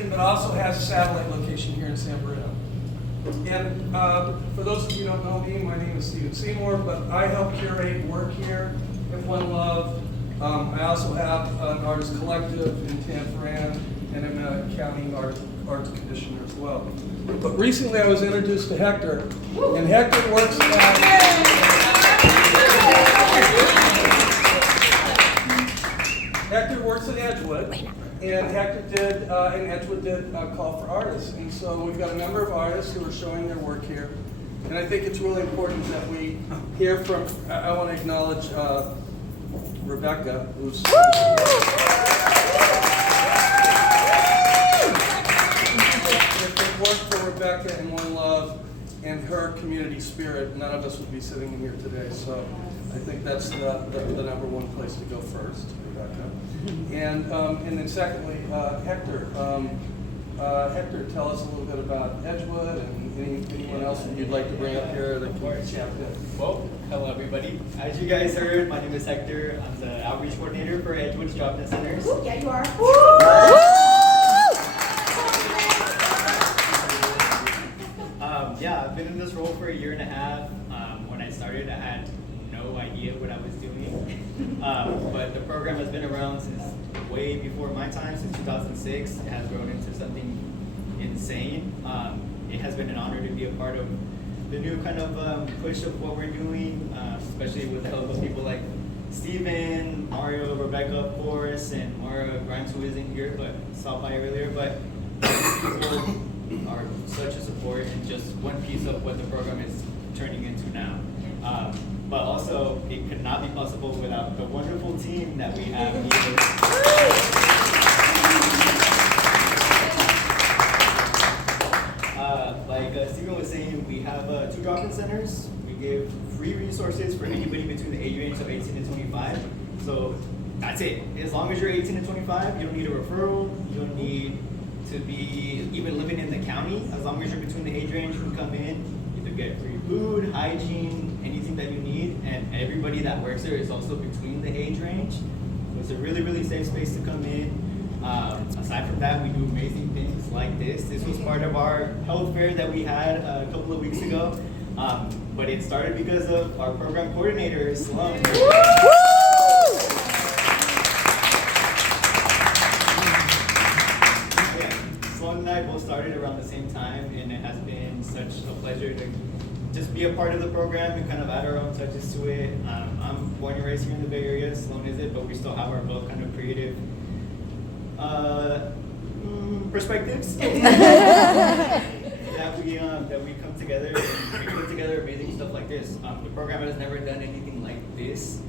City, but also has a satellite location here in San Bruno. And for those of you who don't know me, my name is Stephen Seymour, but I help curate work here at One Love. I also have an artist collective in Tanforan, and I'm a county arts conditioner as well. But recently I was introduced to Hector, and Hector works at Edgewood, and Hector did, and Edgewood did a call for artists. And so we've got a number of artists who are showing their work here. And I think it's really important that we hear from, I want to acknowledge Rebecca, who's if it weren't for Rebecca and One Love and her community spirit, none of us would be sitting in here today. So I think that's the number one place to go first, Rebecca. And then secondly, Hector. Hector, tell us a little bit about Edgewood and anyone else that you'd like to bring up here that can chat in. Well, hello everybody. As you guys heard, my name is Hector. I'm the outreach coordinator for Edgewood's Job Centers. Yeah, you are. Yeah, I've been in this role for 1.5 years. When I started, I had no idea what I was doing. But the program has been around since way before my time, since 2006. It has grown into something insane. It has been an honor to be a part of the new kind of push of what we're doing, especially with the help of people like Steven, Mario, Rebecca, of course, and Mara Grimes, who isn't here but saw by earlier. But people are such a support and just one piece of what the program is turning into now. But also, it could not be possible without the wonderful team that we have here. Like Steven was saying, we have 2 drop-in centers. We give free resources for anybody between the age range of 18 to 25. So that's it. As long as you're 18 to 25, you don't need a referral. You don't need to be even living in the county. As long as you're between the age range, you can come in, either get free food, hygiene, anything that you need. And everybody that works there is also between the age range. So it's a really, really safe space to come in. Aside from that, we do amazing things like this. This was part of our health fair that we had a couple of weeks ago. But it started because of our program coordinator, Sloan. Sloan and I both started around the same time, and it has been such a pleasure to just be a part of the program and kind of add our own touches to it. I'm born and raised here in the Bay Area, Sloan isn't, but we still have our both kind of creative perspectives that we come together and we put together amazing stuff like this. The program has never done anything like this,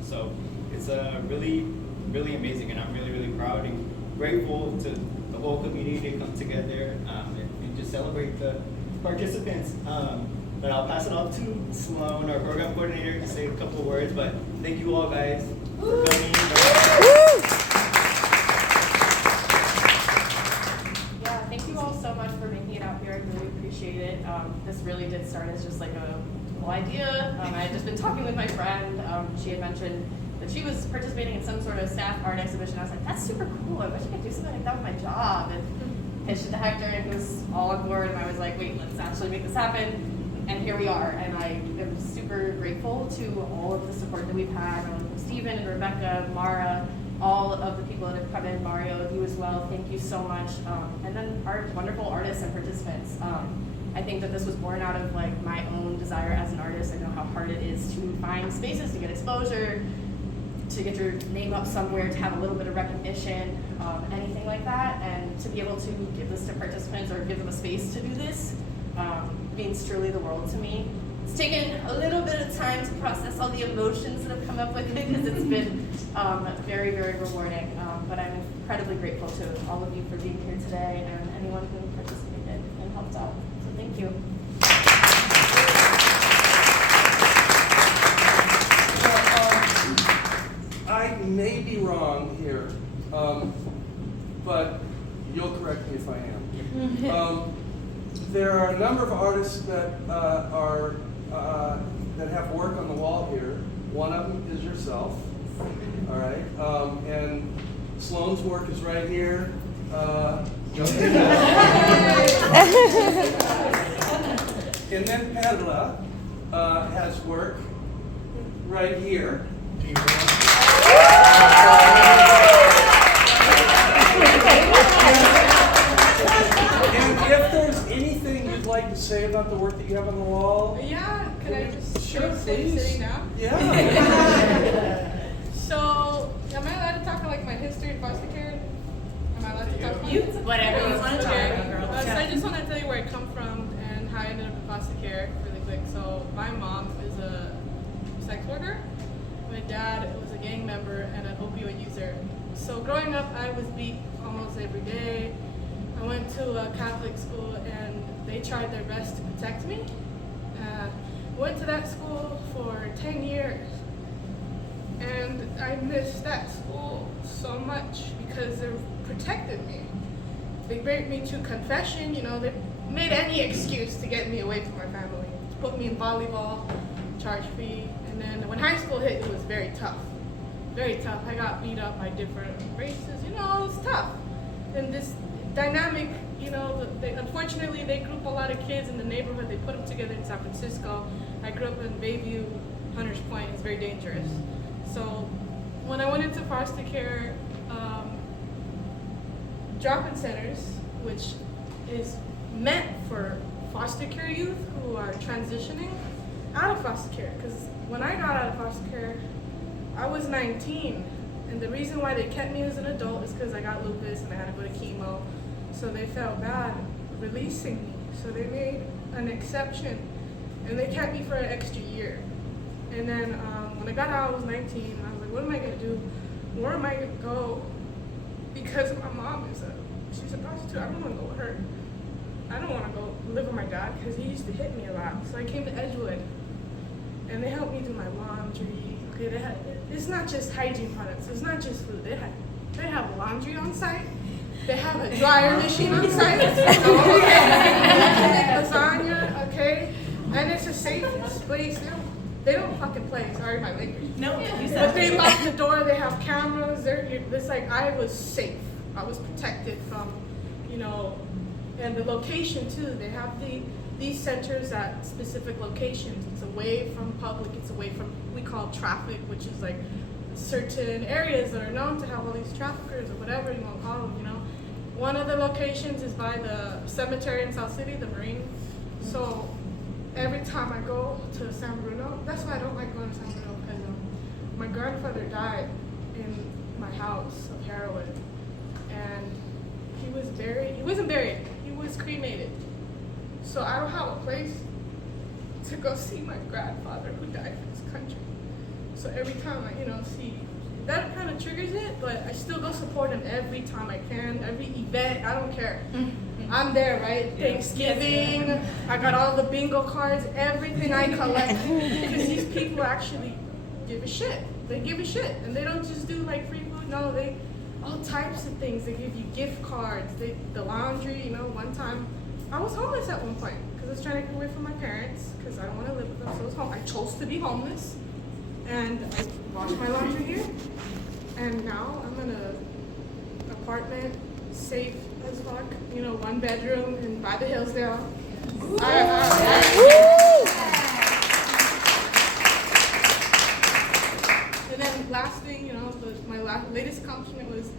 so it's really, really amazing, and I'm really, really proud and grateful to the whole community to come together and just celebrate the participants. But I'll pass it off to Sloan, our program coordinator, to say a couple of words. But thank you all guys for coming. Thank you all so much for making it out here. I really appreciate it. This really did start as just like a cool idea. I had just been talking with my friend. She had mentioned that she was participating in some sort of staff art exhibition. I was like, that's super cool. I wish I could do something like that with my job. And pitched it to Hector, and he was all on board. And I was like, wait, let's actually make this happen. And here we are. And I am super grateful to all of the support that we've had from Steven and Rebecca, Mara, all of the people that have come in, Mario, you as well, thank you so much. And then our wonderful artists and participants. I think that this was born out of like my own desire as an artist. I know how hard it is to find spaces, to get exposure, to get your name up somewhere, to have a little bit of recognition, anything like that. And to be able to give this to participants or give them a space to do this means truly the world to me. It's taken a little bit of time to process all the emotions that have come up with it because it's been very, very rewarding. But I'm incredibly grateful to all of you for being here today and anyone who participated and helped out. So thank you. I may be wrong here, but you'll correct me if I am. There are a number of artists that that have work on the wall here. One of them is yourself, all right? And Sloan's work is right here. And then Perla has work right here. And if there's anything you'd like to say about the work that you have on the wall, Yeah, can I just Sure, sitting please. down? Yeah. So, am I allowed to talk about like my history in foster care? Am I allowed to talk about it? Whatever you want to talk Okay. about, girl. So I just want to tell you where I come from and how I ended up in foster care really quick. So my mom is a sex worker. My dad was a gang member and an opioid user. So growing up, I was beat almost every day. I went to a Catholic school and they tried their best to protect me. Went to that school for 10 years. And I missed that school so much because they protected me. They brought me to confession, you know, they made any excuse to get me away from my family. Put me in volleyball, charge fee, and then when high school hit, it was very tough. Very tough. I got beat up by different races, you know, it's tough. And this dynamic, you know, unfortunately they group a lot of kids in the neighborhood, they put them together in San Francisco. I grew up in Bayview, Hunters Point, it's very dangerous. So when I went into foster care, drop-in centers, which is meant for foster care youth who are transitioning out of foster care. Because when I got out of foster care, I was 19. And the reason why they kept me as an adult is because I got lupus and I had to go to chemo. So they felt bad releasing me. So they made an exception and they kept me for an extra year. And then when I got out, I was 19, and I was like, what am I gonna do? Where am I gonna go? Because my mom she's a prostitute, I don't wanna go with her. I don't wanna go live with my dad because he used to hit me a lot. So I came to Edgewood and they helped me do my laundry. Okay, it's not just hygiene products, it's not just food. They have laundry on site. They have a dryer machine on site. They can make lasagna, okay? And it's a safe place. They don't fucking play. Sorry, my language. No, But they lock the door. They have cameras. It's like I was safe. I was protected from, you know, and the location too. They have these centers at specific locations. It's away from public. It's away from we call traffic, which is like certain areas that are known to have all these traffickers or whatever you want to call them. You know, one of the locations is by the cemetery in South City, the Marine. So every time I go to San Bruno, that's why I don't like going to San Bruno, because my grandfather died in my house of heroin, and he wasn't buried, he was cremated. So I don't have a place to go see my grandfather who died for this country. So every time I, see, that kind of triggers it, but I still go support him every time I can, every event, I don't care. I'm there, right? Thanksgiving, I got all the bingo cards, everything I collect, because these people actually give a shit. They give a shit, and they don't just do like free food. No, they all types of things. They give you gift cards. The laundry. One time I was homeless at one point because I was trying to get away from my parents because I don't want to live with them. So I was home. I chose to be homeless, and I washed my laundry here, and now I'm in a apartment, safe as fuck, 1 bedroom and by the Hillsdale. And then last thing, my latest accomplishment was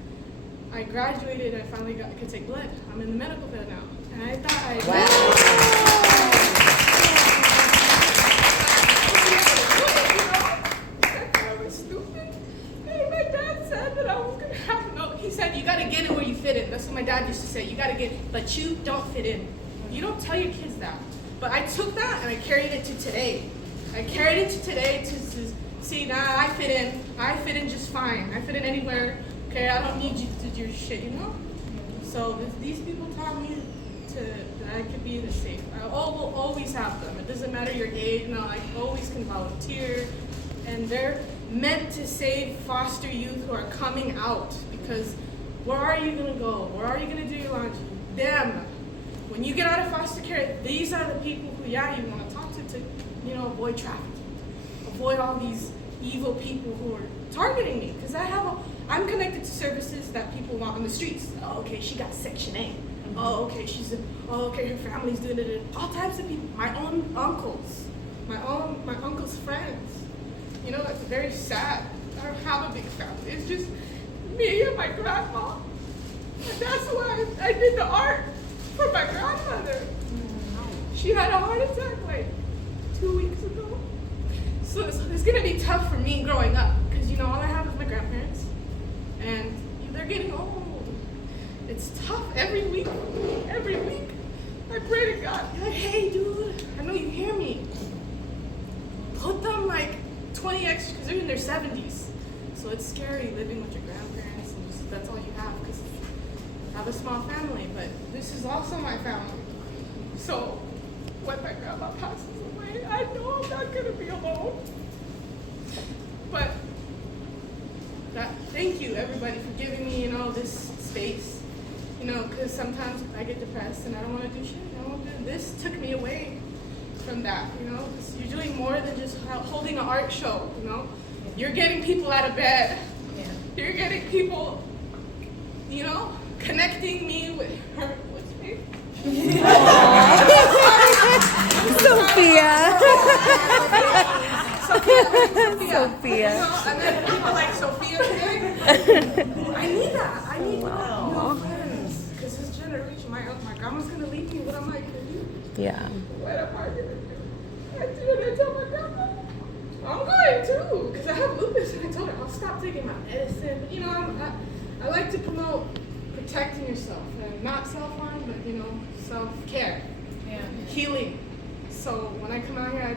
I graduated. I finally could take blood. I'm in the medical field now, and I thought I was stupid. And my dad said that I was gonna have he said you gotta get in where you fit in. That's what my dad used to say. You gotta but you don't fit in. You don't tell your kids that. But I took that and I carried it to today. To see, nah, I fit in. I fit in just fine. I fit in anywhere. Okay, I don't need you to do your shit, So these people taught me that I could be in the safe. I will always have them. It doesn't matter your age. I always can volunteer. And they're meant to save foster youth who are coming out. Because where are you gonna go? Where are you gonna do your laundry? Them. When you get out of foster care, these are the people who, you want to talk to avoid trafficking, avoid all these evil people who are targeting me. Because I'm connected to services that people want on the streets. Oh, okay, she got Section A. oh, okay, her family's doing it. All types of people. My own uncles, my uncle's friends. You know, that's very sad. I don't have a big family. It's just me and my grandma. And that's why I did the art for my grandmother. She had a heart attack like 2 weeks ago. So it's gonna be tough for me growing up, because you know, all I have is my grandparents. And they're getting old. It's tough every week. Every week. I pray to God, be like, hey dude, I know you hear me. Put them like 20 extra, because they're in their 70s. So it's scary living with your grandparents, and just, that's all you have, because I have a small family, but this is also my family. So when my grandma passes away, I know I'm not gonna be alone. But thank you everybody for giving me, you know, this space. You know, because sometimes I get depressed and I don't want to do shit. I don't want to do this. Took me away from that, you know. 'Cause you're doing more than just holding an art show, you know. You're getting people out of bed. Yeah. You're getting people, you know, connecting me with her. What's her name? Sophia. Sophia. You know, and then people like Sophia today. I need that. I need friends. Because this generation, my grandma's gonna leave me. What am I gonna do? Yeah. What am I gonna do? I tell my grandma, I'm going too, because I have lupus, and I told her I'll stop taking my medicine. But, you know, I like to promote protecting yourself, and not self-harm, but you know, self-care, healing. So when I come out here,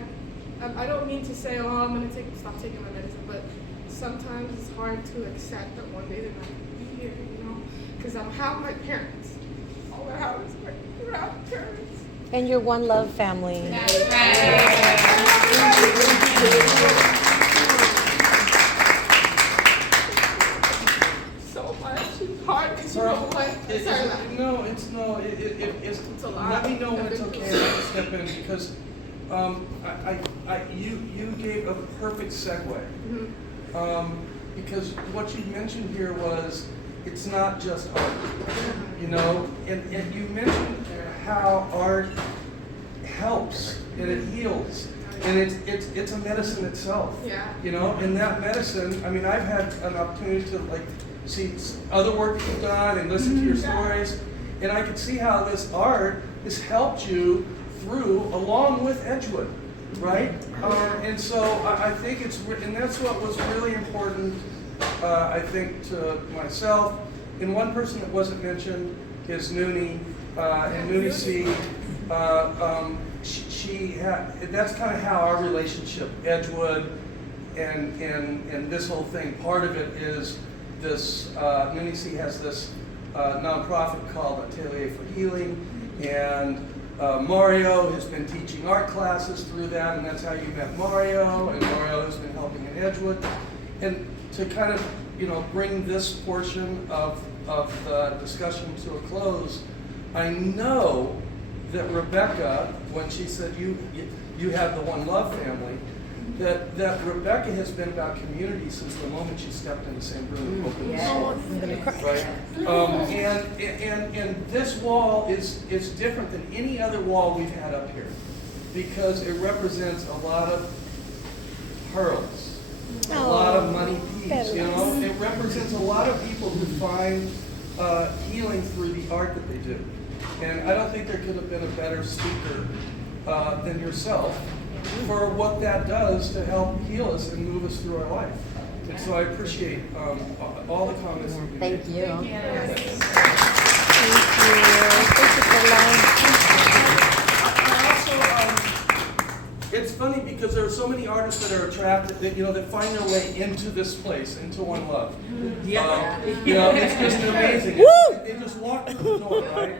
I don't mean to say, oh, I'm gonna stop taking my medicine, but sometimes it's hard to accept that one day they're not gonna be here, you know, because I have my parents. All I have is my grandparents. And your One Love family. So much. It's hard because you know what? It's a lot. Let me know when it's okay to step in, because you gave a perfect segue. Because what you mentioned here was, it's not just art, you know, and you mentioned how art helps and it heals, and it's a medicine itself. Yeah. You know, and that medicine, I mean, I've had an opportunity to like see other work you've done and listen to your stories, and I could see how this art has helped you through, along with Edgewood, right? And so I think and that's what was really important, I think, to myself. And one person that wasn't mentioned is Noonie, and Noonie C. That's kind of how our relationship, Edgewood, and this whole thing. Part of it is this. Noonie C has this nonprofit called Atelier for Healing, and Mario has been teaching art classes through that, and that's how you met Mario. And Mario has been helping in Edgewood, and to kind of, you know, bring this portion of the discussion to a close, I know that Rebecca, when she said you have the One Love family, that Rebecca has been about community since the moment she stepped in the same room and opened the door. Right? And this wall is different than any other wall we've had up here, because it represents a lot of pearls, a lot of money peas, you know? It represents a lot of people who find healing through the art that they do. And I don't think there could have been a better speaker than yourself for what that does to help heal us and move us through our life. And so I appreciate all the comments that you made. Thank you. Thank you. Thank you. Thank you for allowing. It's funny because there are so many artists that are attracted, that, you know, that find their way into this place, into One Love. You know, it's just amazing. They just walk through the door, right?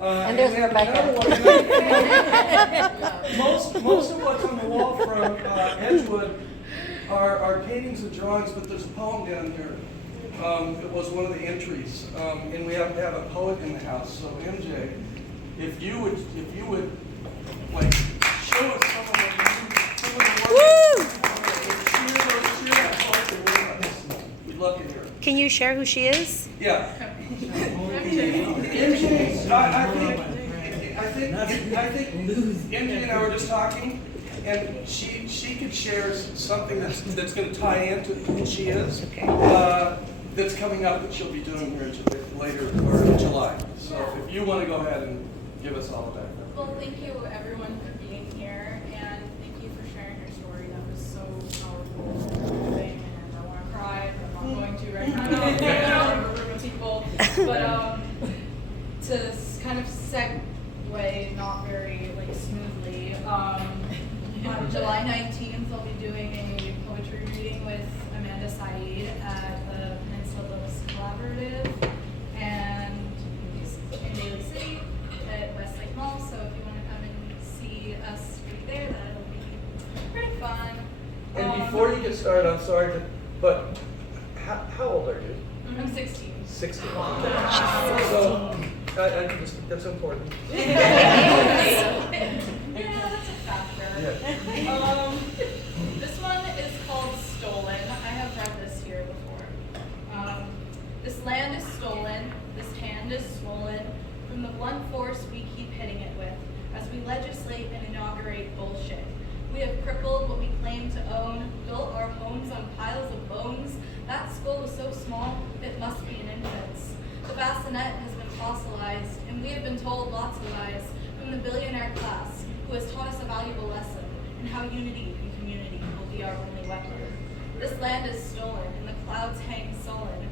And there's Rebecca. Most of what's on the wall from Edgewood are paintings and drawings, but there's a poem down here. It was one of the entries, and we have to have a poet in the house. So MJ, if you would like show us some of the work. Cheer that poetry with us. We'd love to hear it. Can you share who she is? Yeah. MJ, I think MJ and I were just talking, and she could share something that's going to tie into who she is. That's coming up that she'll be doing here later or in July. So if you want to go ahead and give us all of that. Well, thank you everyone for being here, and thank you for sharing your story. That was so powerful, and I want to cry, but I'm not going to right now. I'm a room of people. But to kind of segue, not very like smoothly. On July 19th, I'll be doing a poetry reading with Amanda Saeed at the Peninsula Books Collaborative, and it's in Daly City at Westlake Mall. So if you want to come and see us read there, that'll be pretty fun. And before you get started, I'm sorry, but how old are you? I'm 16. 16. So I think that's important. Yeah, that's a factor. Yeah. This one is called Stolen. I have read this here before. This land is stolen, this hand is swollen, from the blunt force we keep hitting it with, as we legislate and inaugurate bullshit. We have crippled what we claim to own, built our homes on piles of bones. That skull was so small, it must be an infant's. The bassinet has been fossilized, and we have been told lots of lies from the billionaire class, who has taught us a valuable lesson in how unity and community will be our only weapon. This land is stolen, and the clouds hang sullen,